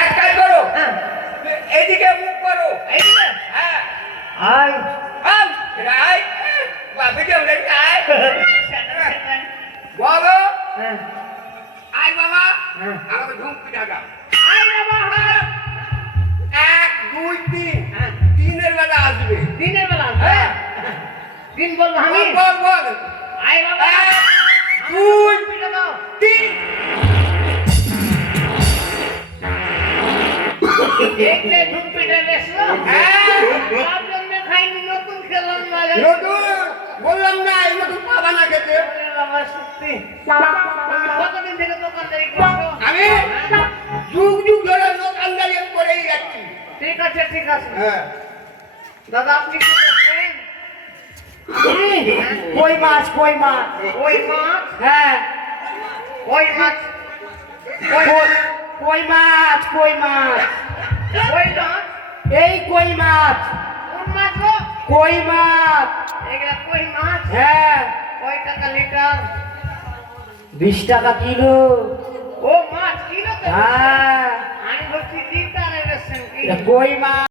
এক কাজ করো, এদিকে মুখ করো। হ্যাঁ আয় আয় ভিডিও আয় বলো। আয় বাবা, আমাকে ঝুঁকি টাকা। আয় বাবা, 1 2 3 তিনের বেলা আসবে। দিনের বেলা হ্যাঁ দিন বলবো আমি বল বল। আয় বাবা 1 2 পিঠা দাও 3 দেখলে ধূপ পিঠা বেসলো ভাবলাম না খাইনি নতুন খেলাম বাজার নতুন বললাম না এই নতুন পাবা না খেতে। বাবা সত্যি কতদিন থেকে দোকানদারি করছো আমি যুগ যুগ ধরে দোকানদারি করেই যাচ্ছি। ঠিক আছে ঠিক আছে হ্যাঁ দাদা আপনি কি করছেন কই মাছ কই মাছ ওই মাছ হ্যাঁ ওই মাছ কই মাছ কই মাছ ওই মাছ এই কই মাছ কোন মাছ গো কই মাছ এগুলা কই মাছ হ্যাঁ কয় টাকা লিটার 20 টাকা কিলো ও মাছ কিলো তো হ্যাঁ আমি বলছি লিটারে বেচছেন কি এটা কই মাছ।